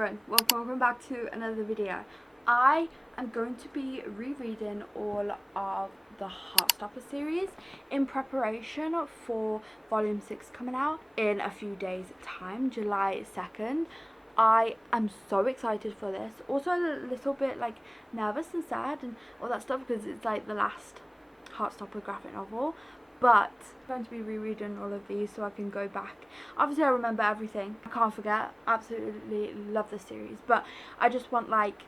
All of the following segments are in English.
everyone, welcome back to another video. I am going to be rereading all of the Heartstopper series in preparation for volume 6 coming out in a few days time, July 2nd. I am so excited for this, also a little bit like nervous and sad and all that stuff because it's like the last Heartstopper graphic novel. But I'm going to be rereading all of these so I can go back. Obviously I remember everything, I can't forget, absolutely love this series, but I just want like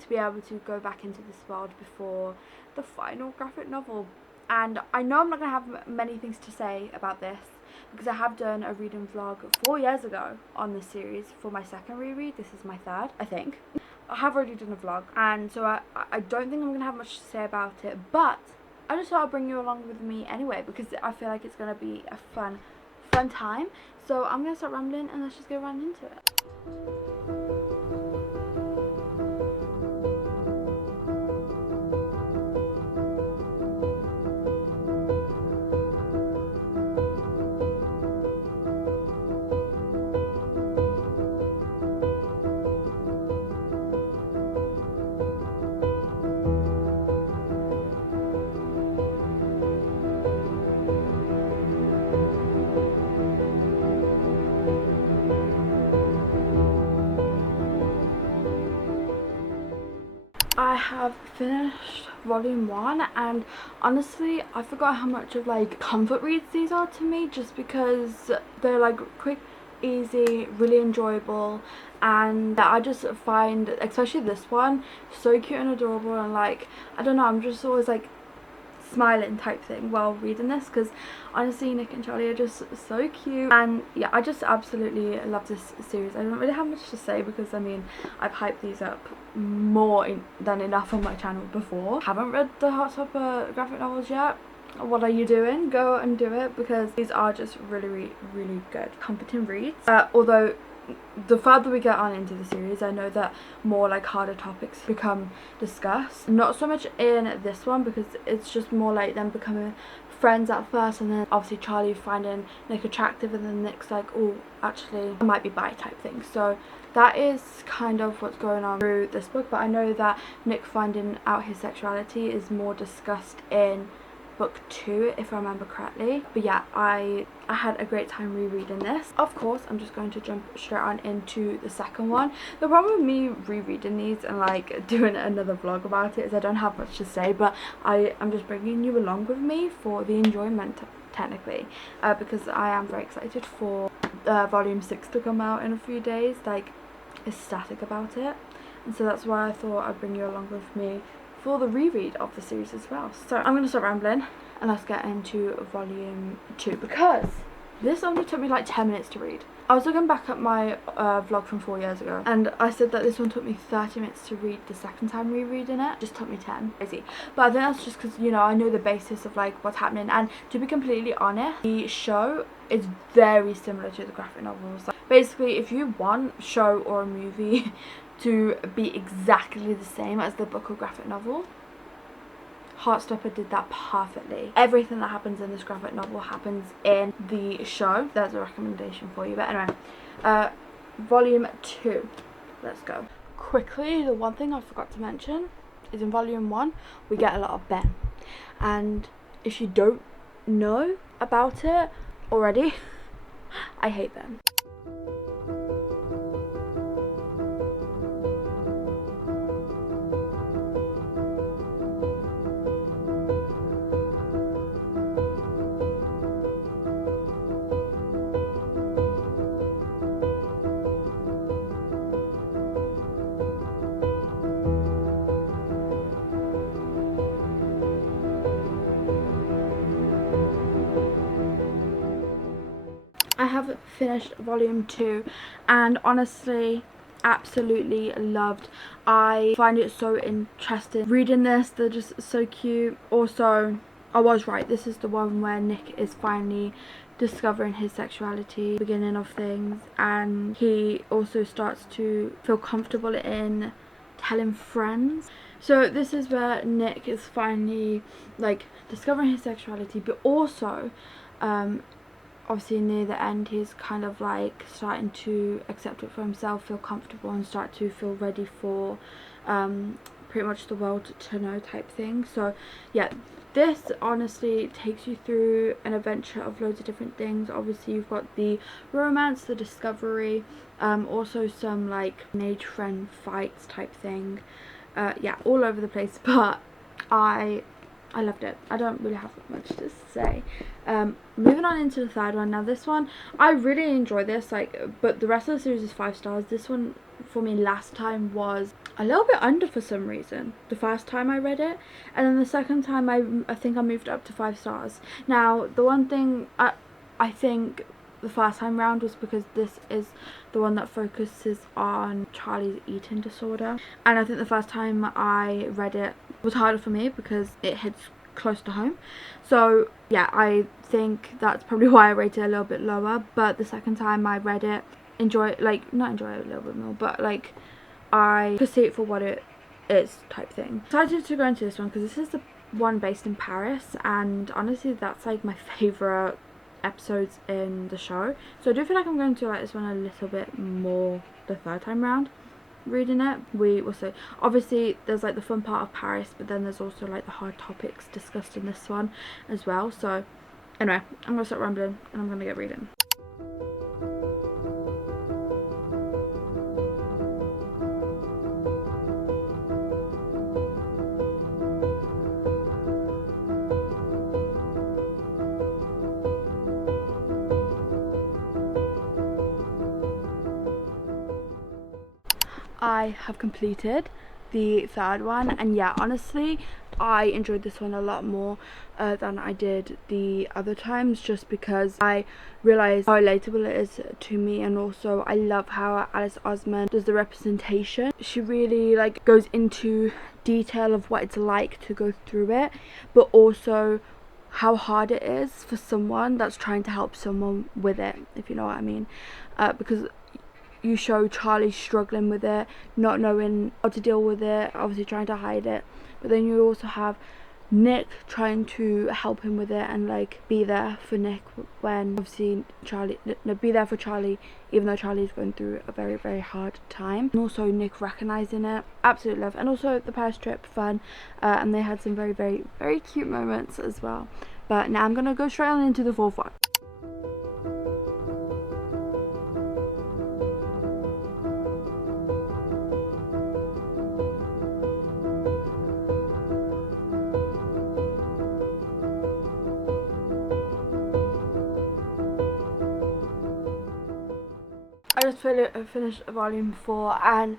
to be able to go back into this world before the final graphic novel. And I know I'm not going to have many things to say about this because I have done a reading vlog 4 years ago on this series for my second reread. This is my third, I think. I have already done a vlog, and so I don't think I'm going to have much to say about it, but I just thought I'd bring you along with me anyway because I feel like it's going to be a fun time. So I'm going to start rambling and let's just go right into it. I have finished volume 1 and honestly I forgot how much of like comfort reads these are to me, just because they're like quick, easy, really enjoyable, and I just find especially this one so cute and adorable, and like I don't know, I'm just always like smiling type thing while reading this because honestly Nick and Charlie are just so cute. And yeah, I just absolutely love this series. I don't really have much to say because I mean I've hyped these up more than enough on my channel before. Haven't read the Heartstopper graphic novels yet? What are you doing? Go and do it because these are just really good comforting reads. Although the further we get on into the series, I know that more like harder topics become discussed. Not so much in this one because it's just more like them becoming friends at first, and then obviously Charlie finding Nick attractive, and then Nick's like, oh actually I might be bi type thing. So that is kind of what's going on through this book, but I know that Nick finding out his sexuality is more discussed in book 2 if I remember correctly. But yeah, I had a great time rereading this. Of course I'm just going to jump straight on into the second one. The problem with me rereading these and like doing another vlog about it is I don't have much to say, but I'm just bringing you along with me for the enjoyment technically, because I am very excited for volume 6 to come out in a few days, like ecstatic about it, and so that's why I thought I'd bring you along with me for the reread of the series as well. So I'm going to stop rambling and let's get into volume 2 because this only took me like 10 minutes to read. I was looking back at my vlog from 4 years ago and I said that this one took me 30 minutes to read the second time rereading it. It just took me 10. Crazy. But I think that's just because, you know, I know the basis of like what's happening, and to be completely honest, the show is very similar to the graphic novels. Like, basically if you want a show or a movie to be exactly the same as the book or graphic novel, Heartstopper did that perfectly. Everything that happens in this graphic novel happens in the show. There's a recommendation for you. But anyway, volume 2, let's go. Quickly, the one thing I forgot to mention is in volume 1 we get a lot of Ben, and if you don't know about it already, I hate Ben. I have finished volume 2 and honestly absolutely loved. I find it so interesting reading this. They're just so cute. Also, I was right, this is the one where Nick is finally discovering his sexuality, beginning of things, and he also starts to feel comfortable in telling friends. So this is where Nick is finally like discovering his sexuality, but also obviously near the end he's kind of like starting to accept it for himself, feel comfortable, and start to feel ready for pretty much the world to know type thing. So yeah, this honestly takes you through an adventure of loads of different things. Obviously you've got the romance, the discovery, also some like mage friend fights type thing. Yeah, all over the place, but I loved it. I don't really have much to say. Moving on into the third one. Now this one, I really enjoy this, like, but the rest of the series is 5 stars. This one for me last time was a little bit under for some reason, the first time I read it, and then the second time I think I moved up to 5 stars. Now the one thing I think the first time round was because this is the one that focuses on Charlie's eating disorder, and I think the first time I read it was harder for me because it hits close to home. So yeah, I think that's probably why I rated it a little bit lower. But the second time I read it, not enjoy it a little bit more, but like I could see it for what it is type thing. Decided to go into this one because this is the one based in Paris, and honestly that's like my favourite episodes in the show. So I do feel like I'm going to like this one a little bit more the third time round reading it. We will see. Obviously there's like the fun part of Paris, but then there's also like the hard topics discussed in this one as well. So anyway, I'm gonna stop rambling and I'm gonna get reading. I have completed the third one, and yeah, honestly I enjoyed this one a lot more than I did the other times, just because I realised how relatable it is to me, and also I love how Alice Osman does the representation. She really like goes into detail of what it's like to go through it, but also how hard it is for someone that's trying to help someone with it, if you know what I mean, because you show Charlie struggling with it, not knowing how to deal with it, obviously trying to hide it, but then you also have Nick trying to help him with it and like be there for Nick when obviously be there for Charlie even though Charlie's going through a very, very hard time, and also Nick recognizing it. Absolute love. And also the Paris trip, fun, and they had some very, very, very cute moments as well. But now I'm gonna go straight on into the fourth one. I just finished volume 4, and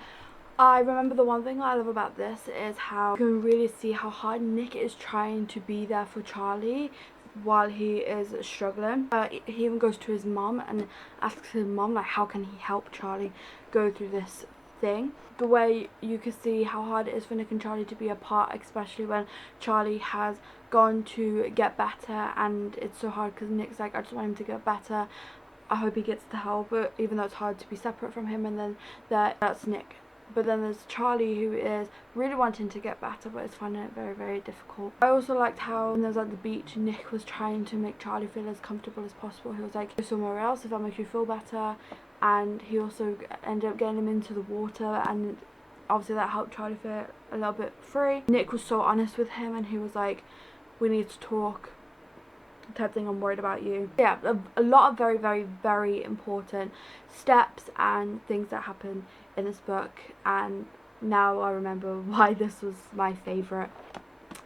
I remember the one thing I love about this is how you can really see how hard Nick is trying to be there for Charlie while he is struggling. He even goes to his mom and asks his mom like how can he help Charlie go through this thing. The way you can see how hard it is for Nick and Charlie to be apart, especially when Charlie has gone to get better, and it's so hard because Nick's like, I just want him to get better, I hope he gets the help, but even though it's hard to be separate from him, and then that's Nick. But then there's Charlie, who is really wanting to get better but is finding it very, very difficult. I also liked how when there was at the beach, Nick was trying to make Charlie feel as comfortable as possible. He was like, go somewhere else if that makes you feel better, and he also ended up getting him into the water, and obviously that helped Charlie feel a little bit free. Nick was so honest with him, and he was like, we need to talk type thing, I'm worried about you. Yeah, a lot of very, very, very important steps and things that happen in this book, and now I remember why this was my favourite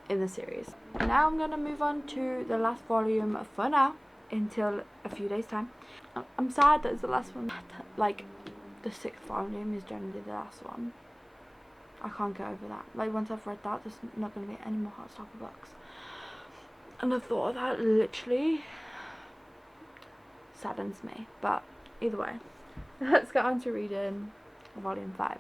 in the series. Now I'm gonna move on to the last volume for now, until a few days time. I'm sad that it's the last one. Like, the 6th volume is generally the last one. I can't get over that. Like, once I've read that, there's not gonna be any more Heartstopper books. And the thought of that literally saddens me. But either way, let's get on to reading volume 5.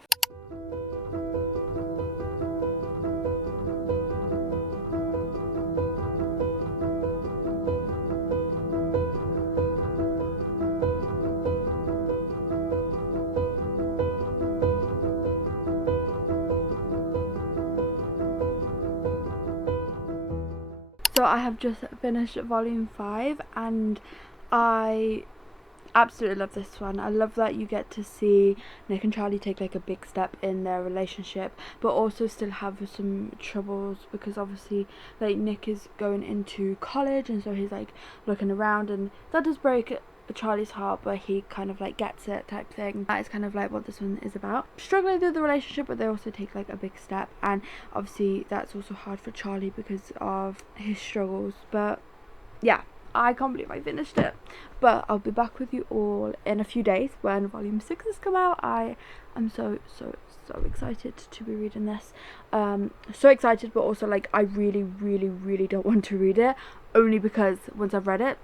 So I have just finished volume 5, and I absolutely love this one. I love that you get to see Nick and Charlie take like a big step in their relationship, but also still have some troubles, because obviously like Nick is going into college, and so he's like looking around, and that does break Charlie's heart, but he kind of like gets it type thing. That is kind of like what this one is about, struggling through the relationship, but they also take like a big step, and obviously that's also hard for Charlie because of his struggles. But yeah, I can't believe I finished it. But I'll be back with you all in a few days when volume 6 has come out. I am so excited to be reading this. So excited, but also like I really don't want to read it, only because once I've read it,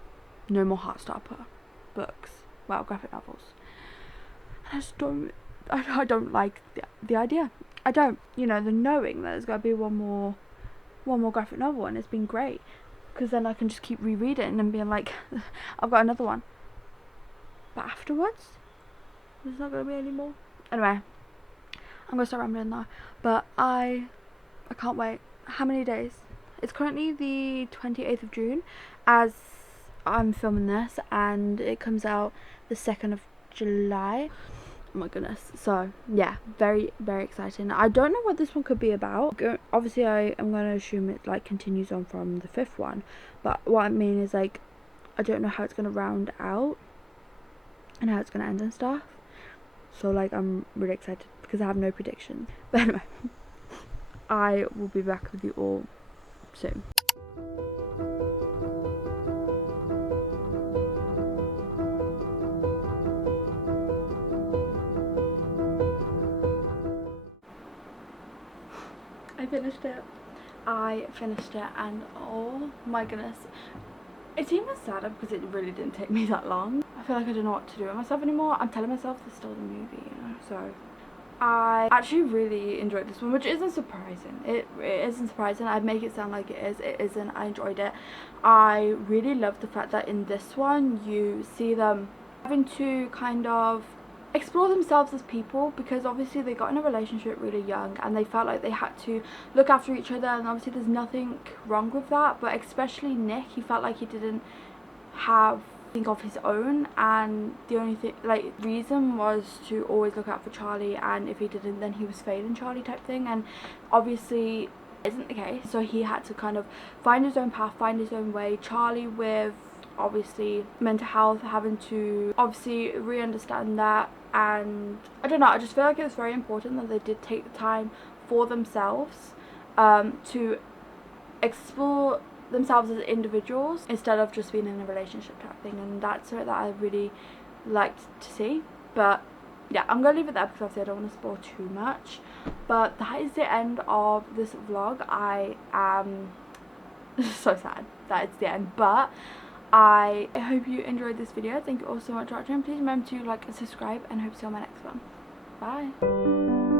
no more Heartstopper books, well, graphic novels. I just don't, I don't like the idea. I don't, you know, the knowing that there's got to be one more graphic novel, and it's been great, because then I can just keep rereading and being like, I've got another one. But afterwards, there's not going to be any more. Anyway, I'm going to start rambling now. But I can't wait. How many days? It's currently the 28th of June as I'm filming this, and it comes out the 2nd of July. Oh my goodness. So yeah, very exciting. I don't know what this one could be about. Obviously I am going to assume it like continues on from the 5th one, but what I mean is like I don't know how it's going to round out and how it's going to end and stuff. So like I'm really excited because I have no predictions. But anyway, I will be back with you all soon. I finished it, and oh my goodness, it's even sadder because it really didn't take me that long. I feel like I don't know what to do with myself anymore. I'm telling myself there's still the movie, you know. So I actually really enjoyed this one, which isn't surprising. It isn't surprising. I'd make it sound like it is. It isn't. I enjoyed it. I really love the fact that in this one you see them having to kind of explore themselves as people, because obviously they got in a relationship really young and they felt like they had to look after each other, and obviously there's nothing wrong with that, but especially Nick, he felt like he didn't have think of his own, and the only thing like reason was to always look out for Charlie, and if he didn't then he was failing Charlie type thing, and obviously isn't the case. So he had to kind of find his own path, find his own way. Charlie, with obviously mental health, having to obviously re-understand that. And I don't know, I just feel like it was very important that they did take the time for themselves to explore themselves as individuals instead of just being in a relationship type thing, and that's something that I really liked to see. But yeah, I'm gonna leave it there because obviously I don't want to spoil too much. But that is the end of this vlog. I am so sad that it's the end, but I hope you enjoyed this video. Thank you all so much for watching. Please remember to like and subscribe, and hope to see you on my next one. Bye.